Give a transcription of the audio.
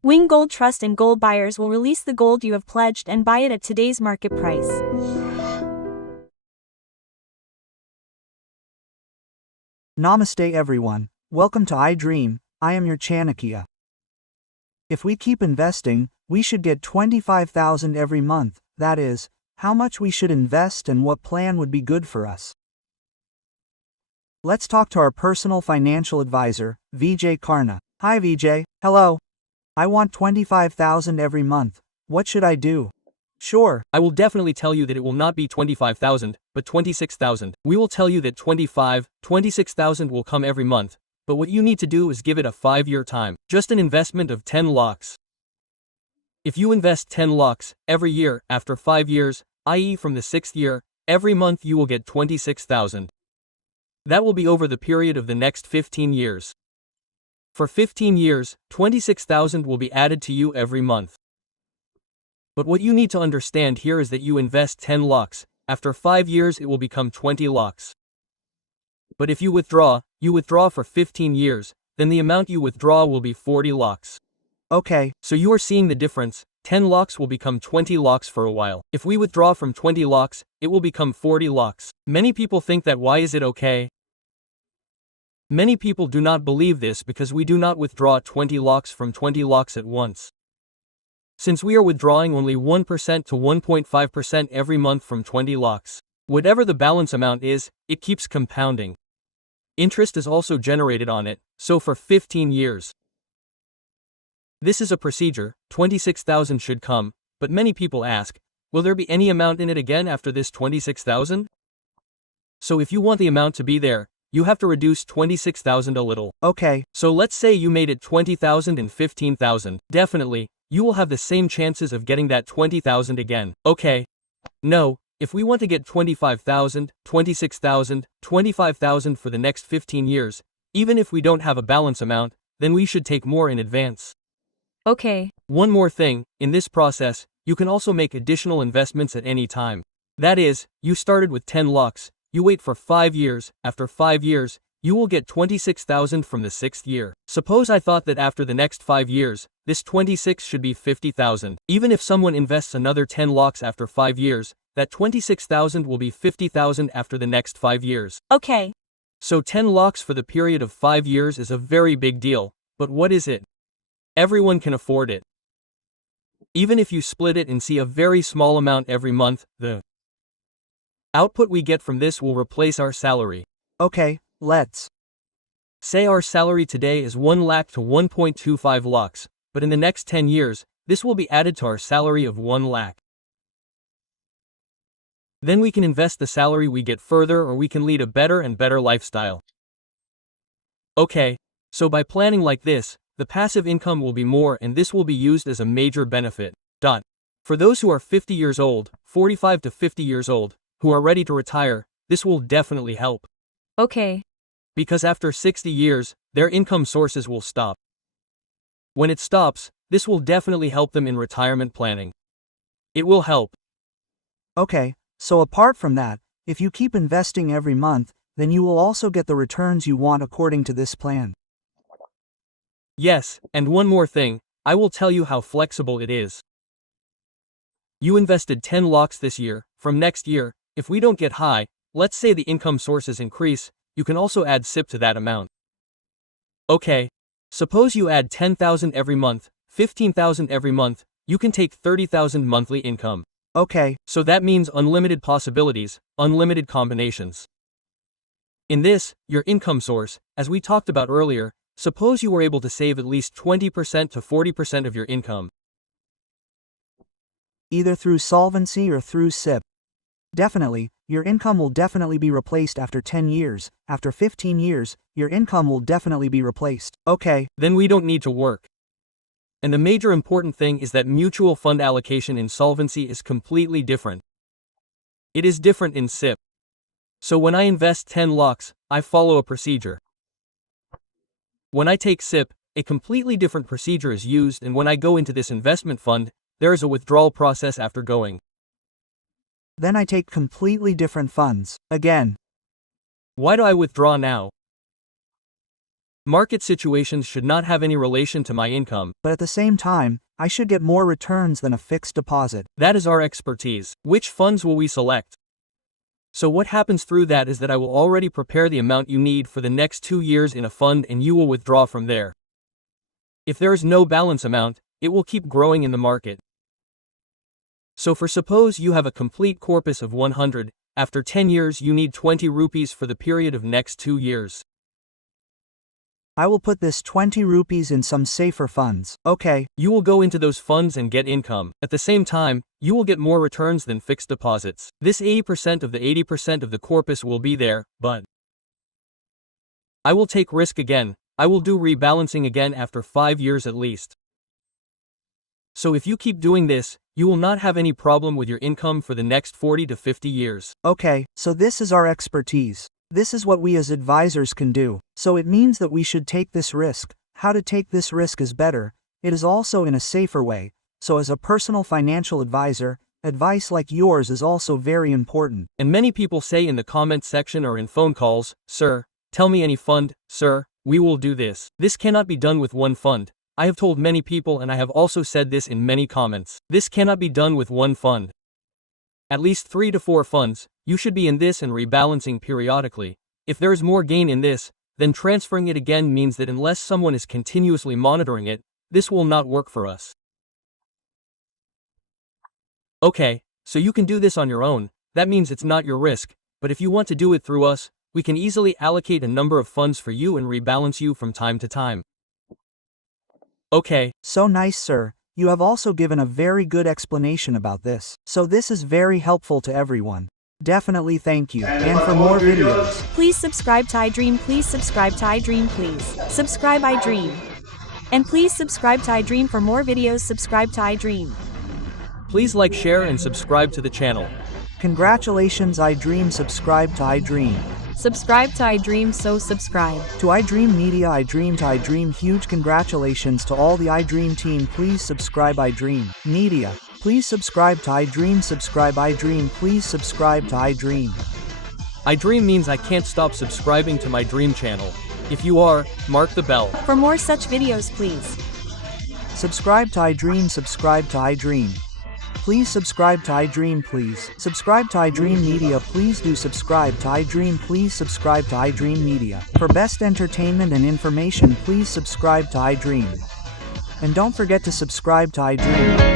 Wing Gold Trust and gold buyers will release the gold you have pledged and buy it at today's market price. Namaste everyone, welcome to iDream, I am your Chanakya. If we keep investing, we should get 25,000 every month, that is, how much we should invest and what plan would be good for us. Let's talk to our personal financial advisor, Vijay Karna. Hi Vijay, hello. I want 25,000 every month, what should I do? Sure, I will definitely tell you that it will not be 25,000, but 26,000. We will tell you that 26,000 will come every month, but what you need to do is give it a 5-year time. Just an investment of 10 lakhs. If you invest 10 lakhs every year after 5 years, i.e. from the 6th year, every month you will get 26,000. That will be over the period of the next 15 years. For 15 years, 26,000 will be added to you every month. But what you need to understand here is that you invest 10 lakhs, after 5 years it will become 20 lakhs. But if you withdraw for 15 years, then the amount you withdraw will be 40 lakhs. Okay. So you are seeing the difference, 10 lakhs will become 20 lakhs for a while. If we withdraw from 20 lakhs, it will become 40 lakhs. Many people think that why is it okay? Many people do not believe this because we do not withdraw 20 lakhs from 20 lakhs at once. Since we are withdrawing only 1% to 1.5% every month from 20 lakhs, whatever the balance amount is, it keeps compounding. Interest is also generated on it, so for 15 years. This is a procedure, 26,000 should come, but many people ask, will there be any amount in it again after this 26,000? So if you want the amount to be there, you have to reduce 26,000 a little. Okay. So let's say you made it 20,000 and 15,000. Definitely, you will have the same chances of getting that 20,000 again. Okay. No, if we want to get 25,000, 26,000, 25,000 for the next 15 years, even if we don't have a balance amount, then we should take more in advance. Okay. One more thing, in this process, you can also make additional investments at any time. That is, you started with 10 lakhs, you wait for 5 years, after 5 years, you will get 26,000 from the 6th year. Suppose I thought that after the next 5 years, this 26 should be 50,000. Even if someone invests another 10 lakhs after 5 years, that 26,000 will be 50,000 after the next 5 years. Okay. So 10 lakhs for the period of 5 years is a very big deal, but what is it? Everyone can afford it. Even if you split it and see a very small amount every month, the output we get from this will replace our salary. Okay, let's say our salary today is 1 lakh to 1.25 lakhs, but in the next 10 years, this will be added to our salary of 1 lakh. Then we can invest the salary we get further, or we can lead a better and better lifestyle. Okay, so by planning like this, the passive income will be more, and this will be used as a major benefit. For those who are 50 years old, 45 to 50 years old, who are ready to retire, this will definitely help. Okay. Because after 60 years, their income sources will stop. When it stops, this will definitely help them in retirement planning. It will help. Okay, so apart from that, if you keep investing every month, then you will also get the returns you want according to this plan. Yes, and one more thing, I will tell you how flexible it is. You invested 10 lakhs this year, from next year, if we don't get high, let's say the income sources increase, you can also add SIP to that amount. Okay. Suppose you add 10,000 every month, 15,000 every month, you can take 30,000 monthly income. Okay. So that means unlimited possibilities, unlimited combinations. In this, your income source, as we talked about earlier, suppose you were able to save at least 20% to 40% of your income. Either through solvency or through SIP. Definitely, your income will definitely be replaced after 10 years, after 15 years, your income will definitely be replaced. Okay. Then we don't need to work. And the major important thing is that mutual fund allocation in solvency is completely different. It is different in SIP. So when I invest 10 lakhs, I follow a procedure. When I take SIP, a completely different procedure is used, and when I go into this investment fund, there is a withdrawal process after going. Then I take completely different funds, again. Why do I withdraw now? Market situations should not have any relation to my income. But at the same time, I should get more returns than a fixed deposit. That is our expertise. Which funds will we select? So what happens through that is that I will already prepare the amount you need for the next 2 years in a fund and you will withdraw from there. If there is no balance amount, it will keep growing in the market. So for suppose you have a complete corpus of 100, after 10 years you need 20 rupees for the period of next 2 years. I will put this 20 rupees in some safer funds. Okay. You will go into those funds and get income. At the same time, you will get more returns than fixed deposits. This 80% of the 80% of the corpus will be there, but I will take risk again. I will do rebalancing again after 5 years at least. So if you keep doing this, you will not have any problem with your income for the next 40 to 50 years. Okay, so this is our expertise. This is what we as advisors can do. So it means that we should take this risk. How to take this risk is better. It is also in a safer way. So as a personal financial advisor, advice like yours is also very important. And many people say in the comment section or in phone calls, "Sir, tell me any fund, sir, we will do this." This cannot be done with one fund. I have told many people and I have also said this in many comments. This cannot be done with one fund. At least 3 to 4 funds, you should be in this and rebalancing periodically. If there is more gain in this, then transferring it again means that unless someone is continuously monitoring it, this will not work for us. Okay, so you can do this on your own. That means it's not your risk, but if you want to do it through us, we can easily allocate a number of funds for you and rebalance you from time to time. Okay. So nice, sir. You have also given a very good explanation about this. So this is very helpful to everyone. Definitely thank you. And for more videos, Please subscribe to iDream. Please subscribe to iDream. Please subscribe iDream. And please subscribe to iDream for more videos. Subscribe to iDream. Please like, share, and subscribe to the channel. congratulations iDream. Subscribe to iDream. Subscribe to iDream, so subscribe. To iDream Media, iDream to iDream. Huge congratulations to all the iDream team. Please subscribe iDream Media. Please subscribe to iDream. Subscribe iDream. Please subscribe to iDream. iDream means I can't stop subscribing to my dream channel. If you are, mark the bell. For more such videos, please Subscribe to iDream. Subscribe to iDream. Please subscribe to iDream. Please subscribe to iDream Media. Please do subscribe to iDream. Please subscribe to iDream Media. For best entertainment and information, please subscribe to iDream. And don't forget to subscribe to iDream.